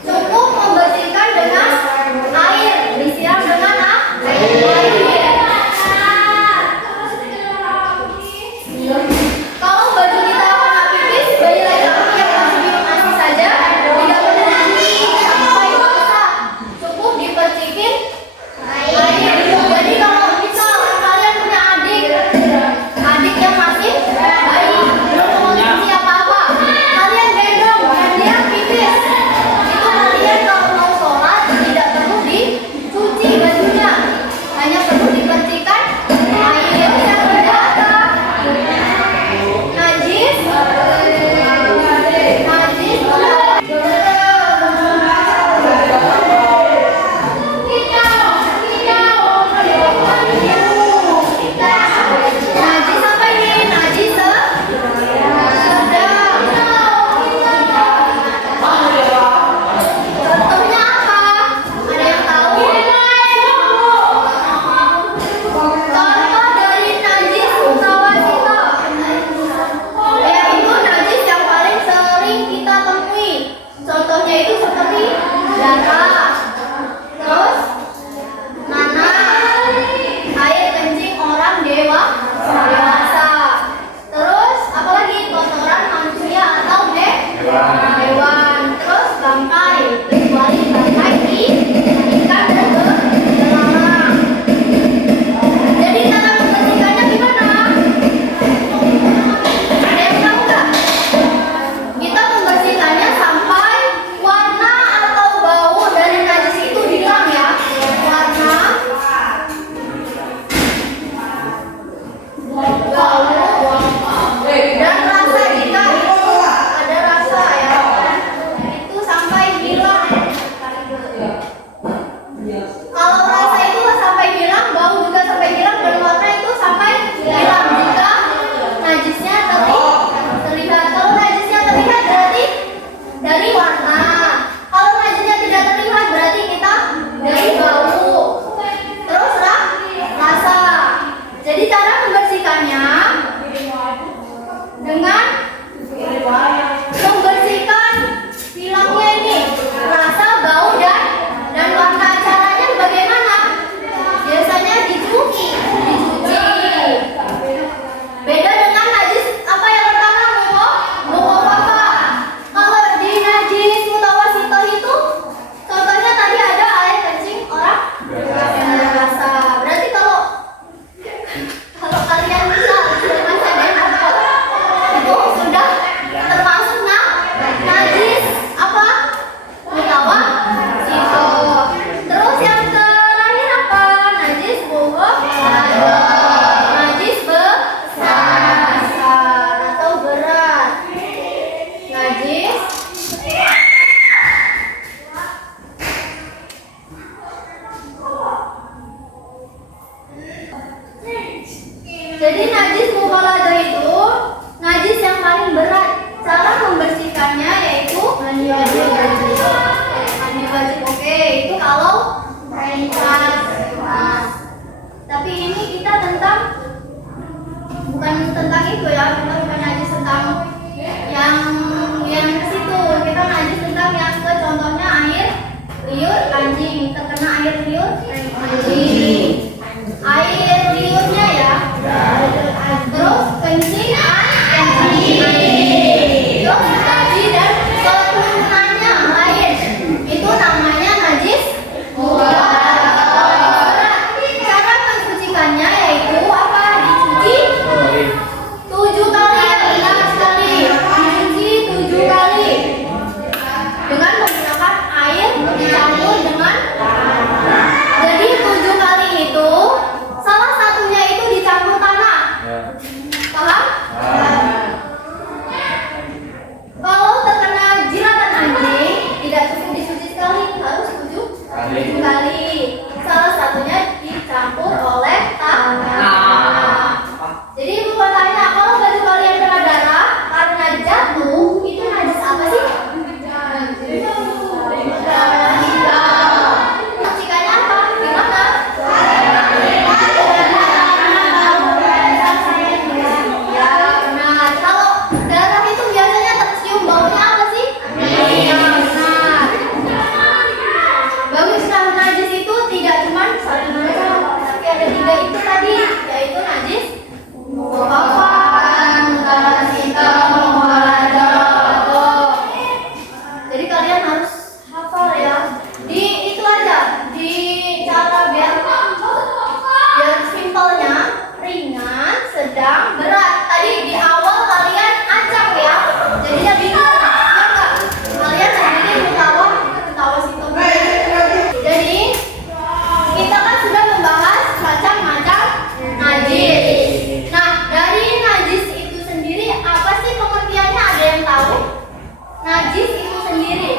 Cukup membersihkan dengan Contohnya itu seperti darah, terus nanah, air kencing orang dewasa. Terus apalagi kotoran manusia atau hewan. Terus bangkai, kecuali bangkai ikan dan belalang. Jadi cara membersihkannya gimana? Ada yang tahu nggak? Kita membersihkannya sampai warna atau bau dari najis itu hilang ya. Warna, bau, dan rasa jika itu ada rasa ya, itu sampai hilang. Kalau rasa itu sampai hilang, bau juga sampai hilang, dan warna itu sampai hilang jika najisnya terlihat. Kalau najisnya terlihat berarti dari warna. Kalau najisnya tidak terlihat berarti kita dari bau. Terus rasa. Jadi cara membersihkannya dengan membersihkan bilangnya ini rasa, bau, dan warna. Caranya bagaimana? Biasanya dicuci. Beda dengan najis apa yang pertama, mughallazah. Kalau di najis mutawasithah itu contohnya tadi ada air kencing orang dewasa. Berarti kalau kalian bisa dengan sadar itu sudah termasuk najis apa? Mutawasithah. Terus yang terakhir apa? Najis mughallazah. Najis besar atau berat. Najis Jadi najis mughallazah itu najis yang paling berat. Cara membersihkannya yaitu mandi wajib. Oke, itu kalau nipas. Tapi ini kita bukan tentang itu ya. Kita bukan najis tentang yang ke situ. Kita najis tentang yang ke contohnya air liur anjing. Terkena air liur anjing. Air liurnya ya. Terus kencing anjing. Terus tadi dan keturunannya lain. Itu namanya najis mughallazah. Cara mensucikannya yaitu apa? Dicuci 7 kali ya, benar sekali. Dicuci 7 kali dengan menggunakan air dicampur dengan tanah. Jadi 7 kali itu salah satunya itu dicampur tanah. Paham? Kalau terkena jilatan anjing tidak cukup disuci sekali, harus 7 kali. Salah satunya dicampur oleh tanah. Jadi ibu bertanya, kalau baju kalian kena darah karena jatuh, itu najis apa sih? Sucikannya apa? Gimana? Ya benar. Kalau darah itu biasanya tercium baunya apa sih? Iya benar. Baguslah najis itu tidak cuma satu macam, tapi ada 3 itu tadi, yaitu najis mughallazah, mughallazah. Jadi kalian harus hafal ya. Di itu aja, di cara biar simpelnya ringan, sedang, berat. Tadi di awal kalian acak ya. Jadinya bingung. Ya enggak? Kalian sendiri mutawasithah. Jadi kita kan sudah membahas macam-macam najis. Nah, dari najis itu sendiri apa sih pengertiannya? Ada yang tahu? Najis itu sendiri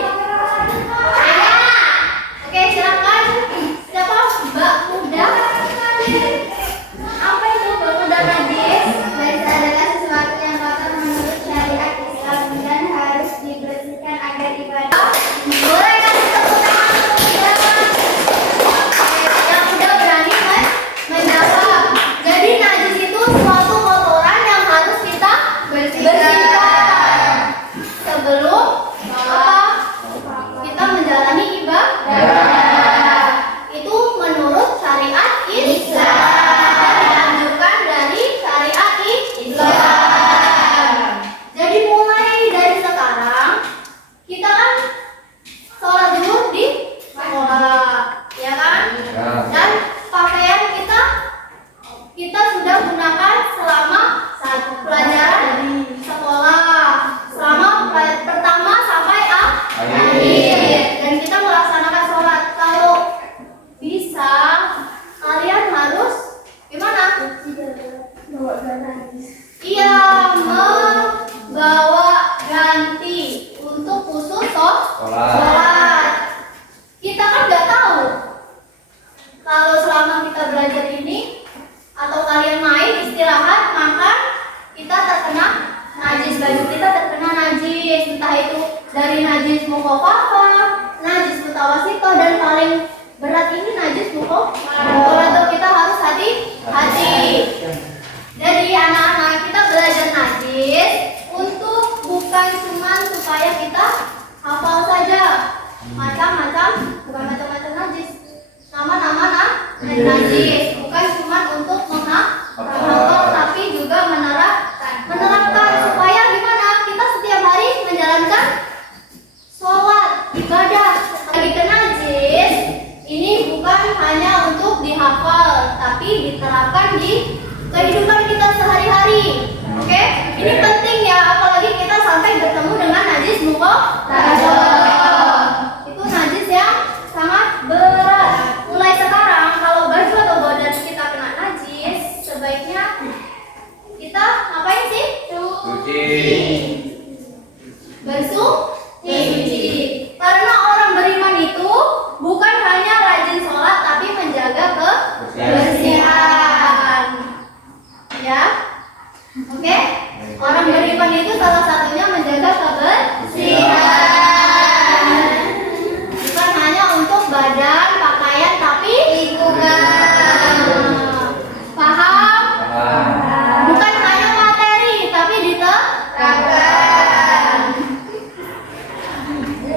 mukhafafa, najis mutawasito, dan paling berat ini najis mukhafafa. Kita harus hati-hati. Jadi anak-anak, kita belajar najis untuk bukan cuma supaya kita hafal saja bukan macam-macam najis, nama-nama najis, bukan cuma untuk menghafal, tapi juga menerapkan supaya gimana kita setiap hari menjalankan sholat ibadah. Lagi ke najis ini bukan hanya untuk dihafal, tapi diterapkan di kehidupan kita sehari-hari. Oke? Ini penting ya, apalagi kita sampai bertemu dengan najis mukhafafa. Itu najis yang sangat berat. Mulai sekarang kalau baju atau badan kita kena najis, sebaiknya kita ngapain sih? Cuci. Bersuci. Karena orang beriman itu bukan hanya rajin sholat, tapi menjaga kebersihan. Ya, oke. Orang beriman itu salah satunya menjaga kebersihan, bukan hanya untuk badan, pakaian, tapi lingkungan. Paham? Bukan hanya materi, tapi diterapkan.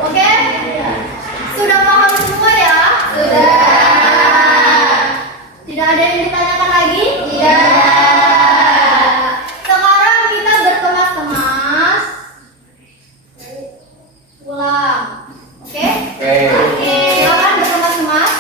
Oke? Sudah paham semua ya? Sudah. Tidak ada yang ditanyakan lagi? Tidak. Silakan berkemas-kemas.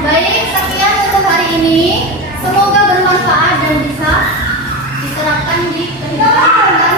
Baik, sekian untuk hari ini. Semoga bermanfaat dan bisa diterapkan di kehidupan.